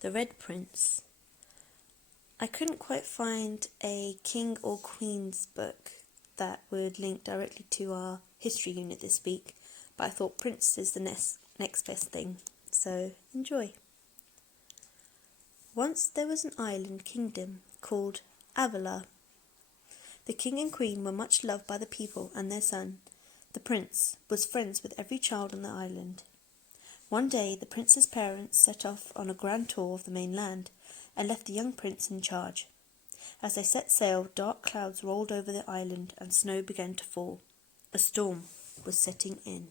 The Red Prince. I couldn't quite find a king or queen's book that would link directly to our history unit this week, but I thought Prince is the next best thing, so enjoy. Once there was an island kingdom called Avila. The king and queen were much loved by the people, and their son, the prince, was friends with every child on the island. One day the prince's parents set off on a grand tour of the mainland and left the young prince in charge. As they set sail, dark clouds rolled over the island and snow began to fall. A storm was setting in.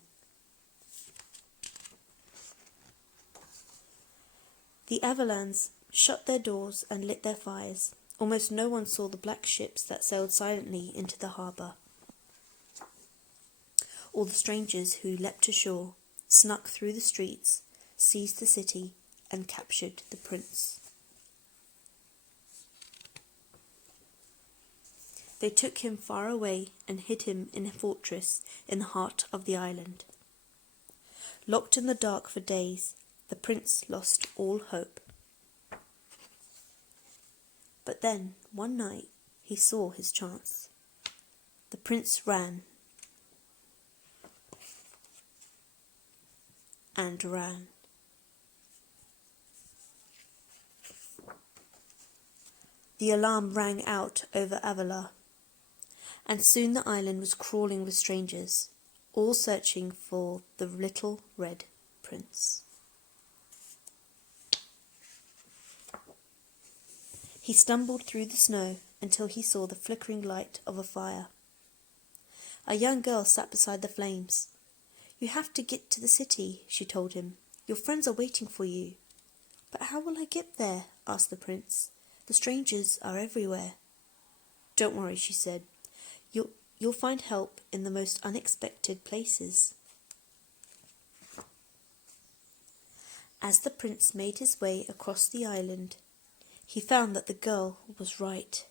The Avilans shut their doors and lit their fires. Almost no one saw the black ships that sailed silently into the harbour. All the strangers who leapt ashore, snuck through the streets, seized the city, and captured the prince. They took him far away and hid him in a fortress in the heart of the island. Locked in the dark for days, the prince lost all hope. But then, one night, he saw his chance. The prince ran and ran. The alarm rang out over Avila, and soon the island was crawling with strangers, all searching for the little red prince. He stumbled through the snow until he saw the flickering light of a fire. A young girl sat beside the flames. "You have to get to the city," she told him. "Your friends are waiting for you." "But how will I get there?" asked the prince. "The strangers are everywhere." "Don't worry," she said. You'll find help in the most unexpected places." As the prince made his way across the island, he found that the girl was right.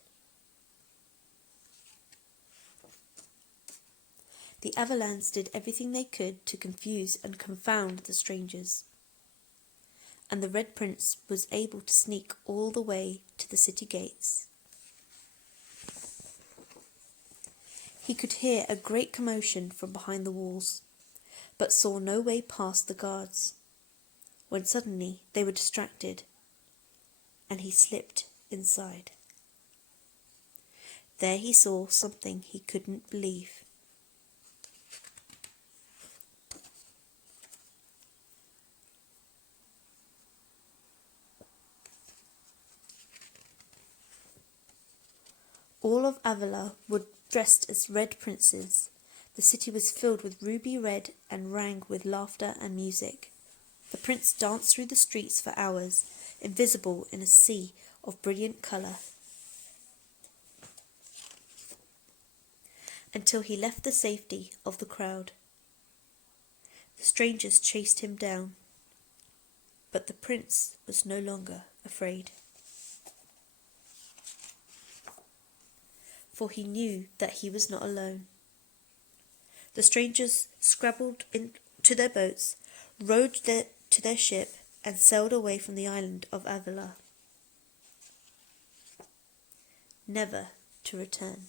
The Avilans did everything they could to confuse and confound the strangers, and the Red Prince was able to sneak all the way to the city gates. He could hear a great commotion from behind the walls, but saw no way past the guards, when suddenly they were distracted, and he slipped inside. There he saw something he couldn't believe. All of Avila were dressed as red princes. The city was filled with ruby red and rang with laughter and music. The prince danced through the streets for hours, invisible in a sea of brilliant colour, until he left the safety of the crowd. The strangers chased him down, but the prince was no longer afraid, for he knew that he was not alone. The strangers scrambled into their boats, rowed to their ship, and sailed away from the island of Avila, never to return.